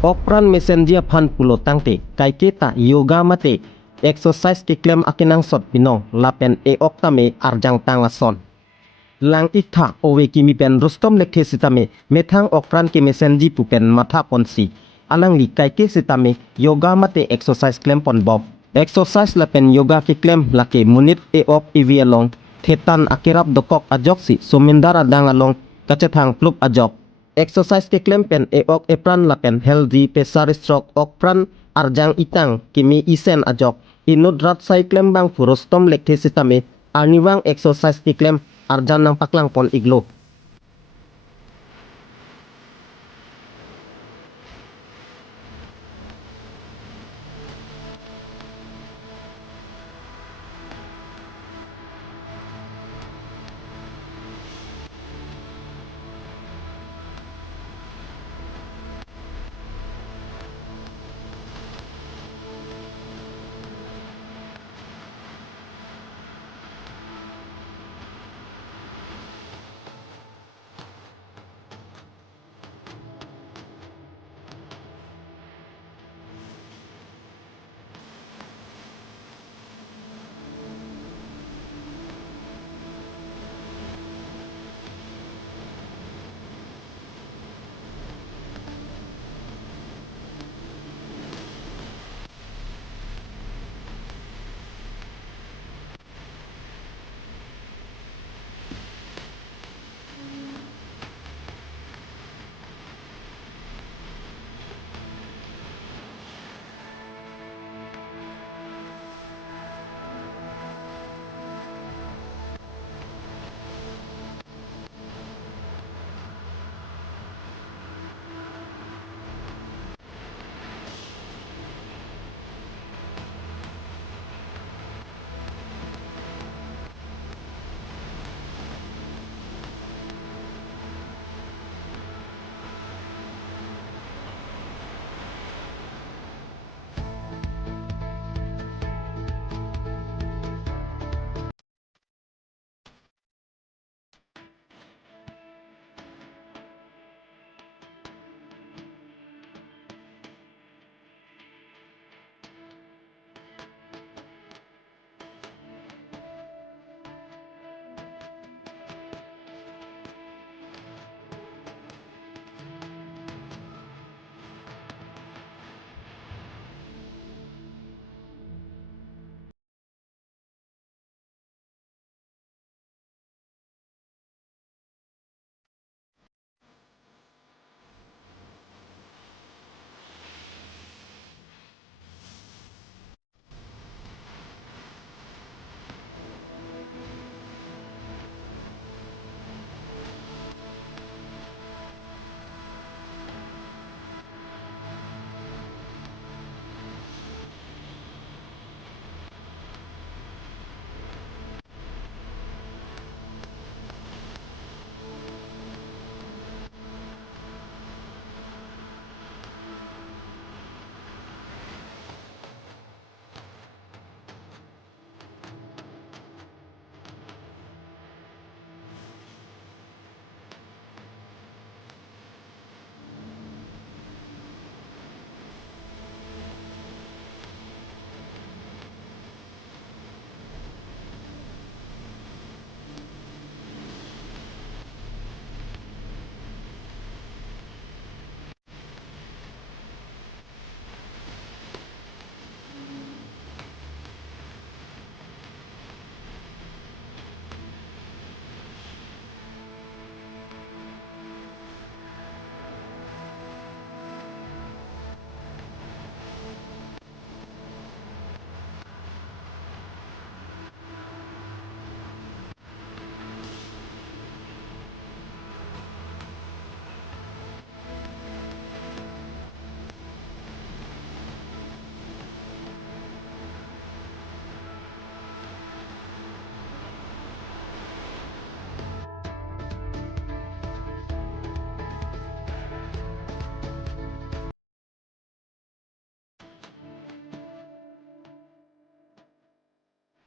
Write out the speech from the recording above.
Okpran messenger phan pulo tangte kai kita yoga mate exercise kiklem akinang sot binong lapen e oktame arjang tangason. Lang itha owe kimi pen rustom lekhe sitame methang okpran ke messenger pupen matha ponsi. Alang li kai ke sitame yoga mate exercise klem pon bob. Exercise lapen yoga kiklem lake munit e op ivialong thetan akirap dokok ajoksi sumindara dangalong kacethang klub ajok. Exercise kiklem pen e ok epran lapen healthy pesar stroke okpran arjang itang kimi isen ajok. Inudrat sai klem bang furostom lekhe sitame arniwang exercise kiklem arjan nang paklang pon iglo.